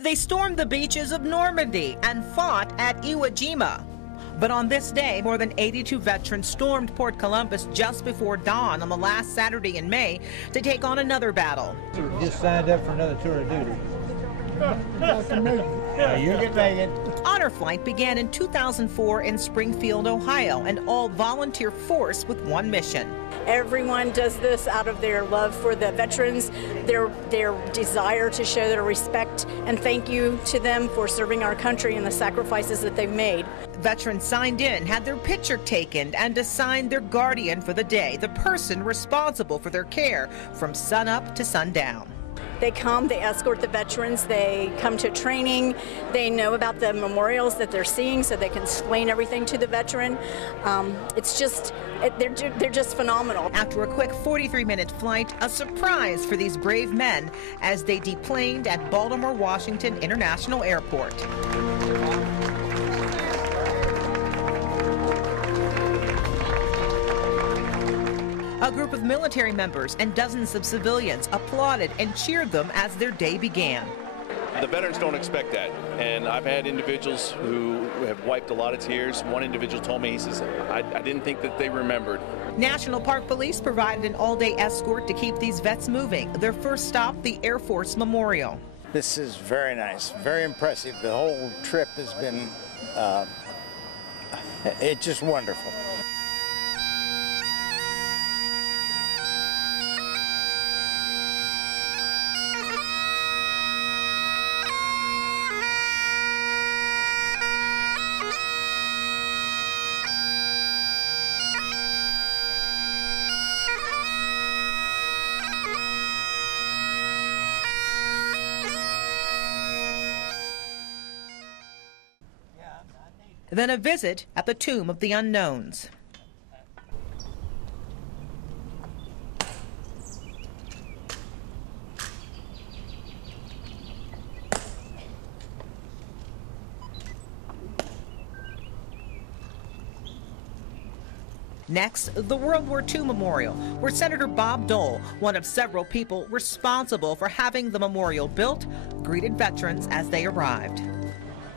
They stormed the beaches of Normandy and fought at Iwo Jima. But on this day, more than 82 veterans stormed Port Columbus just before dawn on the last Saturday in May to take on another battle. Just signed up for another tour of duty. You can make it. Honor Flight began in 2004 in Springfield, Ohio, an all-volunteer force with one mission. Everyone does this out of their love for the veterans, their desire to show their respect and thank you to them for serving our country and the sacrifices that they've made. Veterans signed in, had their picture taken, and assigned their guardian for the day, the person responsible for their care from sunup to sundown. They come, they escort the veterans, they come to training, they know about the memorials that they're seeing so they can explain everything to the veteran. They're just phenomenal. After a quick 43-minute flight, a surprise for these brave men as they deplaned at Baltimore Washington International Airport. A group of military members and dozens of civilians applauded and cheered them as their day began. The veterans don't expect that, and I've had individuals who have wiped a lot of tears. One individual told me, he says, I didn't think that they remembered. National Park Police provided an all-day escort to keep these vets moving. Their first stop, the Air Force Memorial. This is very nice, very impressive. The whole trip has been, it's just wonderful. Then a visit at the Tomb of the Unknowns. Next, the World War II Memorial, where Senator Bob Dole, one of several people responsible for having the memorial built, greeted veterans as they arrived.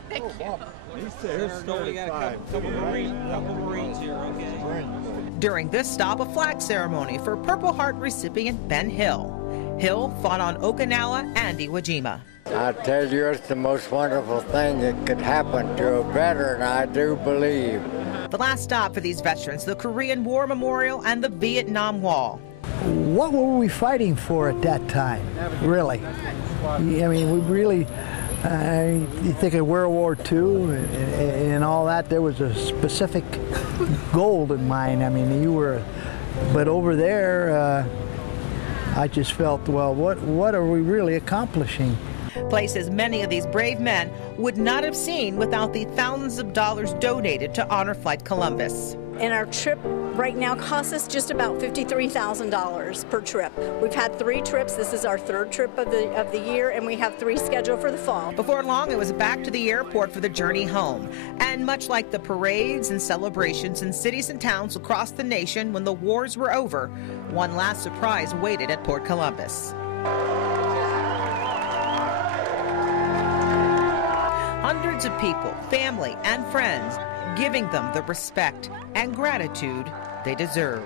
Thank you. During this stop, a flag ceremony for Purple Heart recipient Ben Hill. Hill fought on Okinawa and Iwo Jima. I tell you, it's the most wonderful thing that could happen to a veteran, I do believe. The last stop for these veterans, the Korean War Memorial and the Vietnam Wall. What were we fighting for at that time, really? I mean, we really, you think of World War II and all that, there was a specific goal in mind. I mean, but over there, I just felt, well, what are we really accomplishing? Places many of these brave men would not have seen without the thousands of dollars donated to Honor Flight Columbus. And our trip right now costs us just about $53,000 per trip. We've had 3 trips. This is our 3rd trip of the year, and we have 3 scheduled for the fall. Before long, it was back to the airport for the journey home. And much like the parades and celebrations in cities and towns across the nation when the wars were over, one last surprise waited at Port Columbus. Hundreds of people, family, and friends giving them the respect and gratitude they deserve.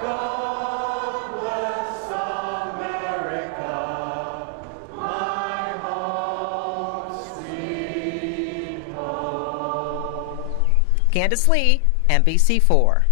God bless America, my home, sweet home. Candace Lee, NBC4.